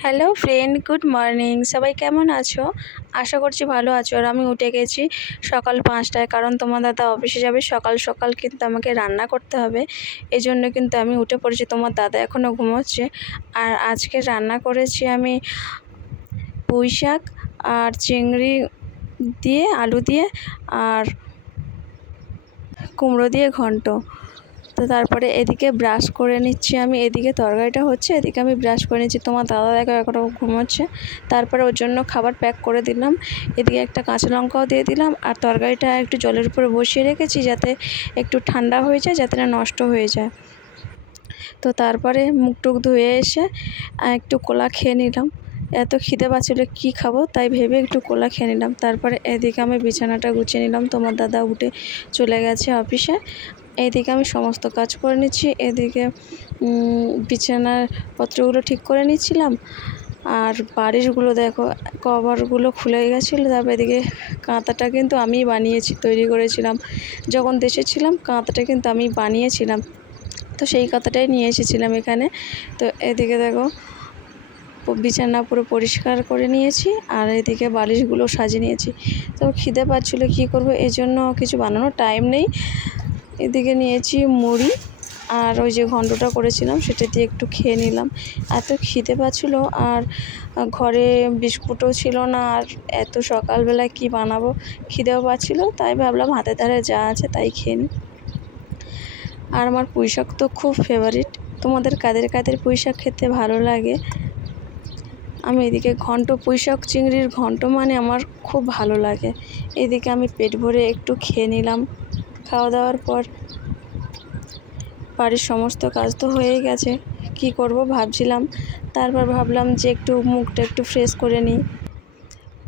Hello friend, good morning. সবাই কেমন আছো? আশা করছি ভালো আছো। আর আমি উঠে গেছি সকাল পাঁচটায়, কারণ তোমার দাদা অফিসে যাবে। সকাল সকাল কিন্তু আমাকে রান্না করতে হবে। এই জন্য কিন্তু আমি উঠে পড়েছি। তোমার দাদা এখনও ঘুমোচ্ছে। আর আজকে রান্না করেছি আমি পুঁই শাক আর চিংড়ি দিয়ে, আলু দিয়ে আর কুমড়ো দিয়ে ঘন্ট। তো তারপরে এদিকে ব্রাশ করে নিচ্ছি আমি। এদিকে তরকারিটা হচ্ছে, এদিকে আমি ব্রাশ করে নিচ্ছি। তোমার দাদা দেখো এখনও ঘুমোচ্ছে। তারপরে ওর জন্য খাবার প্যাক করে দিলাম। এদিকে একটা কাঁচা লঙ্কাও দিয়ে দিলাম। আর তরকারিটা একটু জলের উপরে বসিয়ে রেখেছি যাতে একটু ঠান্ডা হয়ে যায়, যাতে না নষ্ট হয়ে যায়। তো তারপরে মুখ টুক ধুয়ে এসে একটু কোলা খেয়ে নিলাম। এত খিদে পাচ্ছিলো কী খাব, তাই ভেবে একটু কোলা খেয়ে নিলাম। তারপরে এদিকে আমি বিছানাটা গুছিয়ে নিলাম। তোমার দাদা উঠে চলে গেছে অফিসে এদিকে আমি সমস্ত কাজ করে নিচ্ছি, এদিকে বিছানার পত্রগুলো ঠিক করে নিচ্ছিলাম। আর বাড়িরগুলো দেখো, কভারগুলো খুলে গেছিল, তারপর এদিকে কাঁথাটা কিন্তু আমিই বানিয়েছি, তৈরি করেছিলাম। যখন দেশে ছিলাম, কাঁথাটা কিন্তু আমি বানিয়েছিলাম। তো সেই কাঁথাটাই নিয়ে এসেছিলাম এখানে। তো এদিকে দেখো, বিছানা পুরো পরিষ্কার করে নিয়েছি, আর এদিকে বালিশগুলো সাজিয়ে নিয়েছি। তো খিদে পাচ্ছিলো, কী করব? এই জন্য কিছু বানানোর টাইম নেই। এদিকে নিয়েছি মুড়ি আর ওই যে ঘন্টটা করেছিলাম সেটা দিয়ে একটু খেয়ে নিলাম। এত খিদে পাচ্ছিলো আর ঘরে বিস্কুটও ছিল না আর এত সকালবেলা কি বানাবো খিদেও পাচ্ছিলো, তাই ভাবলাম হাতে ধারে যা আছে তাই খেয়ে নিই। আর আমার পুঁইশাক তো খুব ফেভারিট তোমাদের কাদের কাদের পুঁইশাক খেতে ভালো লাগে? আমি এদিকে ঘন্ট পুঁই শাক চিংড়ির ঘন্ট মানে আমার খুব ভালো লাগে। এদিকে আমি পেট ভরে একটু খেয়ে নিলাম। খাওয়া দাওয়ার পর বাড়ির সমস্ত কাজ তো হয়েই গেছে। কি করব ভাবছিলাম, তারপর ভাবলাম যে একটু মুখটা একটু ফ্রেশ করে নিই।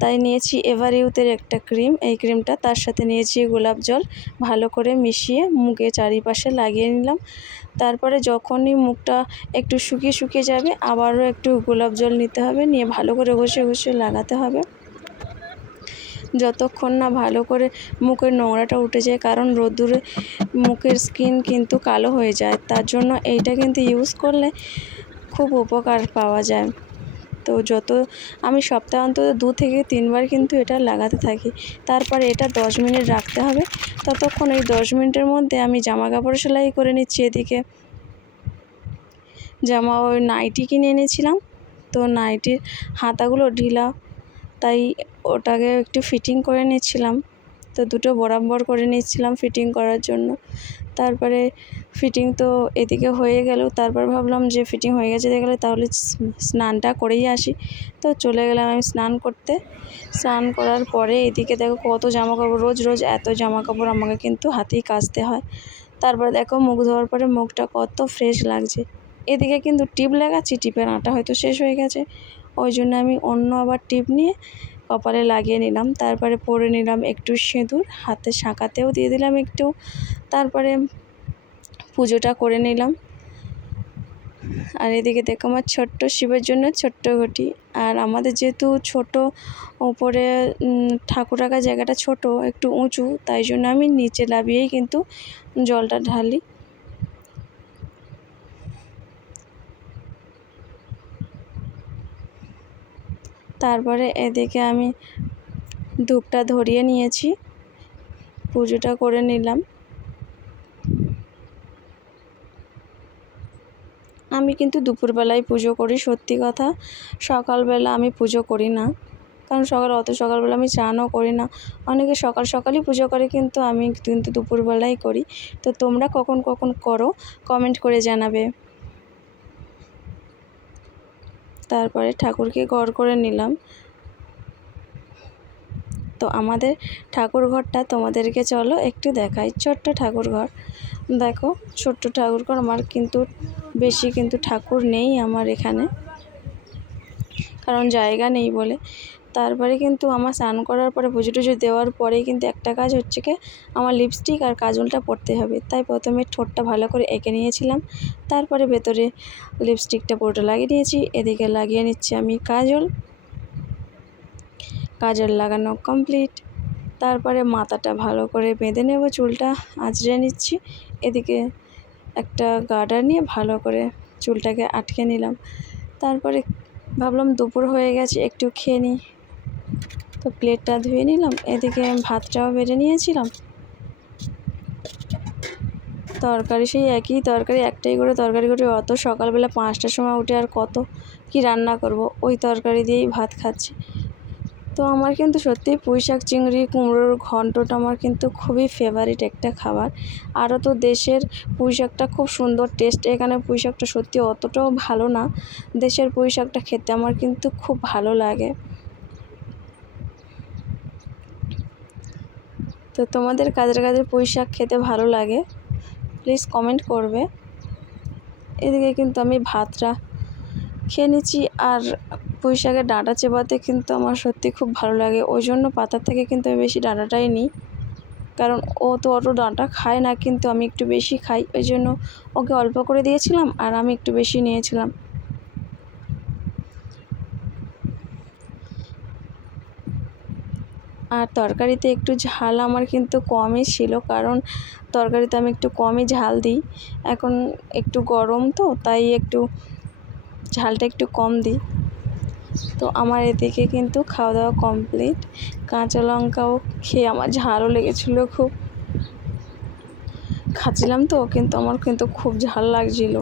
তাই নিয়েছি এভার ইউথের একটা ক্রিম এই ক্রিমটা তার সাথে নিয়েছি গোলাপ জল, ভালো করে মিশিয়ে মুখে চারিপাশে লাগিয়ে নিলাম। তারপরে যখনই মুখটা একটু শুকিয়ে শুকিয়ে যাবে, আবারও একটু গোলাপ জল নিতে হবে, নিয়ে ভালো করে ঘষে ঘষে লাগাতে হবে। যতক্ষণ না ভালো করে মুখের নোংরাটা উঠে যায়, কারণ রোদ্দুরে মুখের স্কিন কিন্তু কালো হয়ে যায়। তার জন্য এইটা কিন্তু ইউজ করলে খুব উপকার পাওয়া যায়। তো যত, আমি সপ্তাহে অন্তত দু থেকে তিনবার কিন্তু এটা লাগাতে থাকি। তারপরে এটা দশ মিনিট রাখতে হবে। ততক্ষণ এই দশ মিনিটের মধ্যে আমি জামা কাপড় সেলাই করে নিচ্ছি এদিকে। জামা ওই নাইটি কিনে এনেছিলাম। তো নাইটির হাতাগুলো ঢিলা, তাই ওটাকে একটু ফিটিং করে নিচ্ছিলাম। তো দুটো বরাবর করে নিচ্ছিলাম ফিটিং করার জন্য। তারপরে ফিটিং তো এদিকে হয়ে গেল। তারপর ভাবলাম যে ফিটিং হয়ে গেছে দেখলে তাহলে স্নানটা করেই আসি। তো চলে গেলাম আমি স্নান করতে। স্নান করার পরে এদিকে দেখো কত জামা কাপড় রোজ রোজ এত জামা কাপড় আমাকে কিন্তু হাতেই কাচতে হয়। তারপরে দেখো মুখ ধোয়ার পরে মুখটা কত ফ্রেশ লাগছে। এদিকে কিন্তু টিপ লাগাচ্ছি টিপের আটা হয়তো শেষ হয়ে গেছে। ওই জন্য আমি অন্য আবার টিপ নিয়ে কপালে লাগিয়ে নিলাম। তারপরে পরে নিলাম একটু সিঁদুর, হাতে শাঁকাতেও দিয়ে দিলাম একটু। তারপরে পুজোটা করে নিলাম। আর এদিকে দেখো আমার ছোট্ট শিবের জন্য ছোট্ট ঘটি। আর আমাদের যেহেতু ছোট উপরে ঠাকুর রাখার জায়গাটা ছোট, একটু উঁচু, তাই জন্য আমি নিচে লাভিয়েই কিন্তু জলটা ঢালি। তারপরে এদিকে আমি ধূপটা ধরিয়ে নিয়েছি, পুজোটা করে নিলাম। আমি কিন্তু দুপুরবেলায় পুজো করি, সত্যি কথা। সকালবেলা আমি পুজো করি না, কারণ সকাল, অত সকালবেলা আমি চানও করি না। অনেকে সকাল সকালই পুজো করে, কিন্তু আমি কিন্তু দুপুরবেলাই করি। তো তোমরা কখন কখন করো, কমেন্ট করে জানাবে। তারপরে ঠাকুরকে গড় করে নিলাম। তো আমাদের ঠাকুর ঘরটা তোমাদেরকে চলো একটু দেখাই। ছোট্ট ঠাকুর ঘর। দেখো, ছোট্ট ঠাকুর ঘর আমার কিন্তু বেশি কিন্তু ঠাকুর নেই আমার এখানে। কারণ জায়গা নেই বলে। তারপরে কিন্তু আমার স্নান করার পরে পুজো টুজো দেওয়ার পরেই কিন্তু একটা কাজ হচ্ছে কি, আমার লিপস্টিক আর কাজলটা পরতে হবে। তাই প্রথমে ঠোঁটটা ভালো করে এঁকে নিয়েছিলাম। তারপরে ভেতরে লিপস্টিকটা পুরোটা লাগিয়ে নিয়েছি। এদিকে লাগিয়ে নিচ্ছি আমি কাজল। কাজল লাগানো কমপ্লিট তারপরে মাথাটা ভালো করে বেঁধে নেব চুলটা, আঁচড়ে নিচ্ছি। এদিকে একটা গার্ডার নিয়ে ভালো করে চুলটাকে আটকে নিলাম। তারপরে ভাবলাম দুপুর হয়ে গেছে, একটু খেয়ে নিই। তো প্লেটটা ধুয়ে নিলাম, এদিকে ভাতটাও বেড়ে নিয়েছিলাম। তরকারি সেই একই তরকারি, একটাই করে তরকারি করে অত সকালবেলা পাঁচটার সময় উঠে আর কত কি রান্না করব, ওই তরকারি দিয়েই ভাত খাচ্ছি। তো আমার কিন্তু সত্যি পুঁই শাক চিংড়ি, কুমড়োর ঘন্টটা আমার কিন্তু খুবই ফেভারিট একটা খাবার। আরও তো দেশের পুঁই শাকটা খুব সুন্দর টেস্ট এখানে পুঁই শাকটা সত্যি অতটাও ভালো না। দেশের পুঁই শাকটা খেতে আমার কিন্তু খুব ভালো লাগে। তো তোমাদের কাজের কাজের পুঁই শাক খেতে ভালো লাগে প্লিজ কমেন্ট করবে। এদিকে কিন্তু আমি ভাতটা খেয়ে নিচ্ছি আর পুঁই শাকের ডাঁটা চেবাতে কিন্তু আমার সত্যি খুব ভালো লাগে। ওই জন্য পাতার থেকে কিন্তু আমি বেশি ডাঁটাটাই নিই, কারণ ও তো অত ডাঁটা খায় না, কিন্তু আমি একটু বেশি খাই। ওই জন্য ওকে অল্প করে দিয়েছিলাম আর আমি একটু বেশি নিয়েছিলাম। আর তরকারিতে একটু ঝাল আমার কিন্তু কমই ছিল, কারণ তরকারিতে আমি একটু কমই ঝাল দিই। এখন একটু গরম তো, তাই একটু ঝালটা একটু কম দিই। তো আমার এদিকে কিন্তু খাওয়া দাওয়া কমপ্লিট। কাঁচা লঙ্কাও খেয়ে আমার ঝালও লেগেছিলো খুব। খাচ্ছিলাম তো, কিন্তু আমার কিন্তু খুব ঝাল লাগছিল।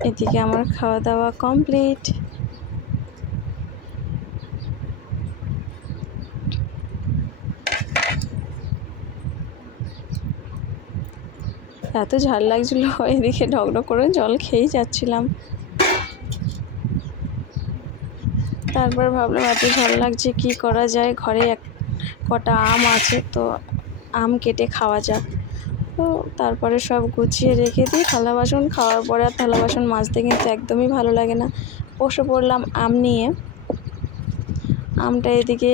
এদিকে আমার খাওয়া দাওয়া কমপ্লিট। এত ঝাল লাগছিল, এদিকে ঢকঢক করে জল খেয়েই যাচ্ছিলাম। তারপর ভাবলাম, এত ঝাল লাগছে, কি করা যায়? ঘরে এক কটা আম আছে, তো আম কেটে খাওয়া যাক। তো তারপরে সব গুছিয়ে রেখে দিই, থালা বাসন খাওয়ার পরে আর থালা বাসন মাজতে কিন্তু একদমই ভালো লাগে না। বসে পড়লাম আম নিয়ে। আমটা এদিকে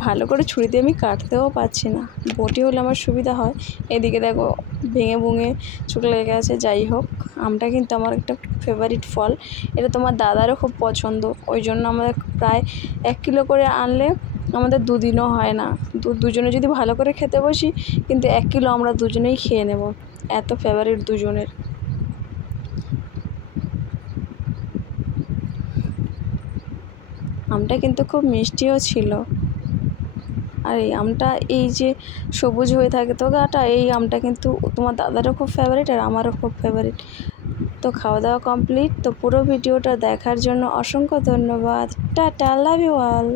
ভালো করে ছুরি দিয়ে আমি কাটতেও পারছি না। বটি হলে আমার সুবিধা হয়। এদিকে দেখো, ভেঙে ভুঙে চোখ লেগে গেছে যাই হোক। আমটা কিন্তু আমার একটা ফেভারিট ফল। এটা তোমার দাদারও খুব পছন্দ। ওই জন্য আমাদের প্রায় এক কিলো করে আনলে আমাদের দুদিনও হয় না। দু, দুজনে যদি ভালো করে খেতে বসি, কিন্তু এক কিলো আমরা দুজনেই খেয়ে নেব। এত ফেভারিট দুজনের। আমটা কিন্তু খুব মিষ্টিও ছিল। আর এই আমটা এই যে সবুজ হয়ে থাকে তো গাটা, এই আমটা কিন্তু তোমার দাদারও খুব ফেভারিট আর আমারও খুব ফেভারিট তো খাওয়া দাওয়া কমপ্লিট তো পুরো ভিডিওটা দেখার জন্য অসংখ্য ধন্যবাদ। Tata love you all